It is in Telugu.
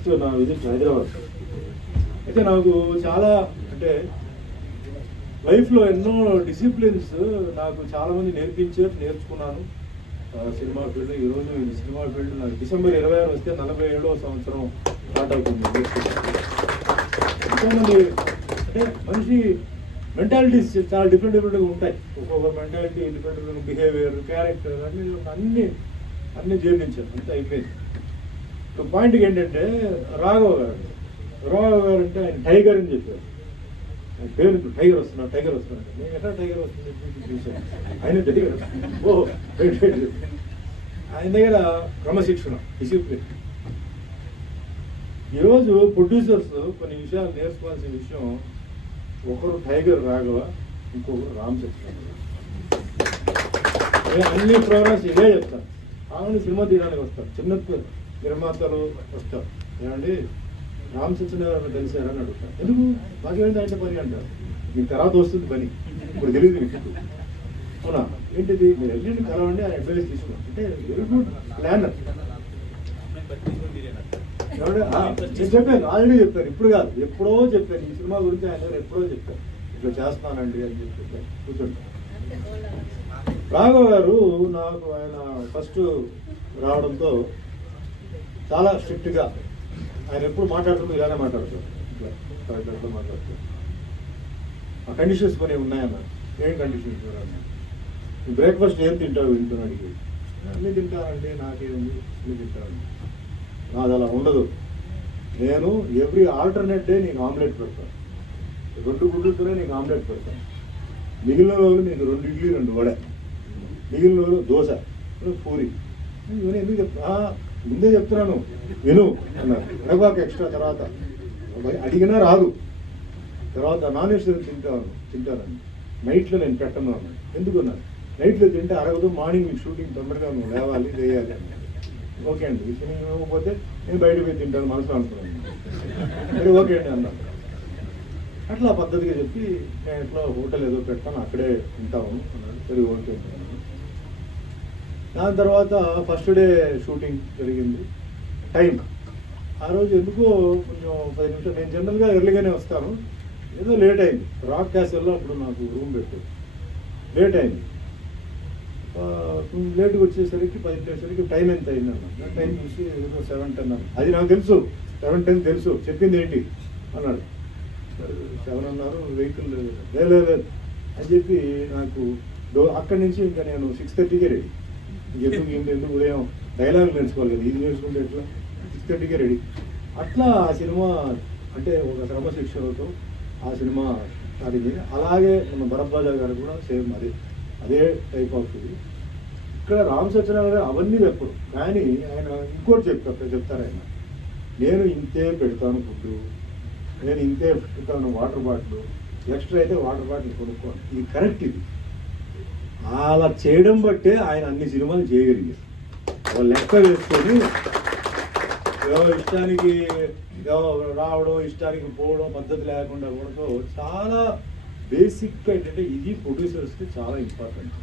ఫస్ట్ నా విజిట్ హైదరాబాద్. అయితే నాకు చాలా అంటే లైఫ్లో ఎన్నో డిసిప్లిన్స్ నాకు చాలామంది నేర్చుకున్నాను. సినిమా ఫీల్డ్ ఈరోజు ఈ సినిమా ఫీల్డ్ నాకు డిసెంబర్ 26 వస్తే 47వ సంవత్సరం స్టార్ట్ అవుతుంది. ఎంతోమంది అంటే మనిషి మెంటాలిటీస్ చాలా డిఫరెంట్గా ఉంటాయి. ఒక్కొక్క మెంటాలిటీ డిఫరెంట్ బిహేవియర్, క్యారెక్టర్ అన్నీ జీర్ణించారు, అంతా అయిపోయింది. పాయింట్కి ఏంటంటే రాఘవ గారు అంటే ఆయన టైగర్ అని చెప్పారు. ఆయన పేరు టైగర్ వస్తున్నాడు. నేను ఎట్లా టైగర్ వస్తుంది చూశాను. ఆయన టైగర్ ఓ ఆయన దగ్గర క్రమశిక్షణ, డిసిప్లిన్. ఈరోజు ప్రొడ్యూసర్స్ కొన్ని విషయాలు నేర్చుకోవాల్సిన విషయం, ఒకరు టైగర్ రాఘవ, ఇంకొకరు రామ్ చరణ్. అన్ని ప్రోగ్రామ్స్ ఇదే చెప్తారు. ఆమె సినిమా తీయడానికి వస్తారు, చిన్న నిర్మాతలు వస్తారు. ఏమండి రామ్ చరణ్ గారు తెలిసారని అడుగుతారు. ఎందుకు మాకేంటి అంటే పని అంటారు. మీకు తర్వాత వస్తుంది పని, ఇప్పుడు తెలియదు మీకు. అవునా ఏంటిది, మీరు వెళ్ళండి కలవండి, ఆయన అడ్వైస్ తీసుకోండి అంటే వెరీ గుడ్ ప్లానర్. నేను చెప్పాను, ఆల్రెడీ చెప్పాను, ఇప్పుడు కాదు ఎప్పుడో చెప్పాను. ఈ సినిమా గురించి ఆయన ఎప్పుడో చెప్పాను, ఇట్లా చేస్తానండి అని చెప్పి కూర్చుంటాను. రాఘవ గారు నాకు ఆయన ఫస్ట్ రావడంతో చాలా స్ట్రిక్ట్గా, ఆయన ఎప్పుడు మాట్లాడుతుందో ఇలానే మాట్లాడతారు, ఇట్లా మాట్లాడుతారు. ఆ కండిషన్స్ కొన్ని ఉన్నాయన్న. ఏం కండిషన్స్ అన్న? బ్రేక్ఫాస్ట్ ఏం తింటావు ఇంట్లో అడిగి, అన్నీ తింటానండి, నాకేముంది అన్నీ తింటానండి. నాది అలా ఉండదు. నేను ఎవ్రీ ఆల్టర్నేట్ డే నీకు ఆమ్లెట్ పెడతాను, 2 గుడ్లతోనే నీకు ఆమ్లెట్ పెడతాను. మిగిలిన రోజులు నీకు 2 ఇడ్లీ 2 వడ, మిగిలిన రోజులు దోశ పూరి. ఇవన్నీ ఎందుకు చెప్తా, ముందే చెప్తున్నాను విను అన్నారు. అడగబాక ఎక్స్ట్రా తర్వాత అడిగినా రాదు. తర్వాత నాన్ వెజ్ తింటానండి, నైట్లో నేను పెట్టను అన్నాడు. ఎందుకున్నాను, నైట్లో తింటే అరగదు, మార్నింగ్ మీకు షూటింగ్ తొందరగా నువ్వు లేవాలి చేయాలి అన్నాడు. ఓకే అండి, విషయం ఇవ్వకపోతే నేను బయటకు పోయి తింటాను మనసులో అనుకున్నాను. సరే ఓకే అండి అన్నాను. అట్లా పద్ధతిగా చెప్పి నేను ఎట్లా హోటల్ ఏదో పెడతాను, అక్కడే తింటాము అన్నాడు. సరే ఓకే అన్నాను. దాని తర్వాత ఫస్ట్ డే షూటింగ్ జరిగింది. టైం ఆ రోజు ఎందుకో కొంచెం 10 నిమిషాలు, నేను జనరల్గా ఎర్లీగానే వస్తాను, ఏదో లేట్ అయింది. రాక్ క్యాసల్లో అప్పుడు నాకు రూమ్ పెట్టు, లేట్ అయింది. లేట్గా వచ్చేసరికి 10 నిమిషాలకి టైం ఎంత అయింది అన్నాడు. టైం చూసి ఏదో 7:10 అన్నాడు. అది నాకు తెలుసు, 7:10 తెలుసు, చెప్పింది ఏంటి అన్నాడు. 7 అన్నారు, వెహికల్ లేదు అని చెప్పి నాకు అక్కడి నుంచి ఇంకా నేను 6:30కే రెడీ. ఎందుకు ఉదయం డైలాగ్ నేర్చుకోవాలి కదా, ఇది నేర్చుకుంటే ఎట్లా, 6:30కే రెడీ. అట్లా ఆ సినిమా అంటే ఒక క్రమశిక్షణతో ఆ సినిమా సాగింది. అలాగే మన భరద్వాజ గారు కూడా సేమ్ అదే టైప్ ఆఫ్ ఇది. ఇక్కడ రామ్ చరణ్ గారు అవన్నీ చెప్పరు, కానీ ఆయన ఇంకోటి చెప్తారు ఆయన, నేను ఇంతే పెడతాను ఫుడ్, నేను ఇంతే పెడతాను వాటర్ బాటిల్, ఎక్స్ట్రా అయితే వాటర్ బాటిల్ కొనుక్కోండి. ఇది కరెక్ట్. ఇది అలా చేయడం బట్టే ఆయన అన్ని సినిమాలు చేయగలిగారు. వాళ్ళు లెక్క వేసుకొని ఇష్టానికి రావడం, ఇష్టానికి పోవడం, పద్ధతి లేకుండా కూడా చాలా బేసిక్గా ఏంటంటే ఇది ప్రొడ్యూసర్స్కి చాలా ఇంపార్టెంట్.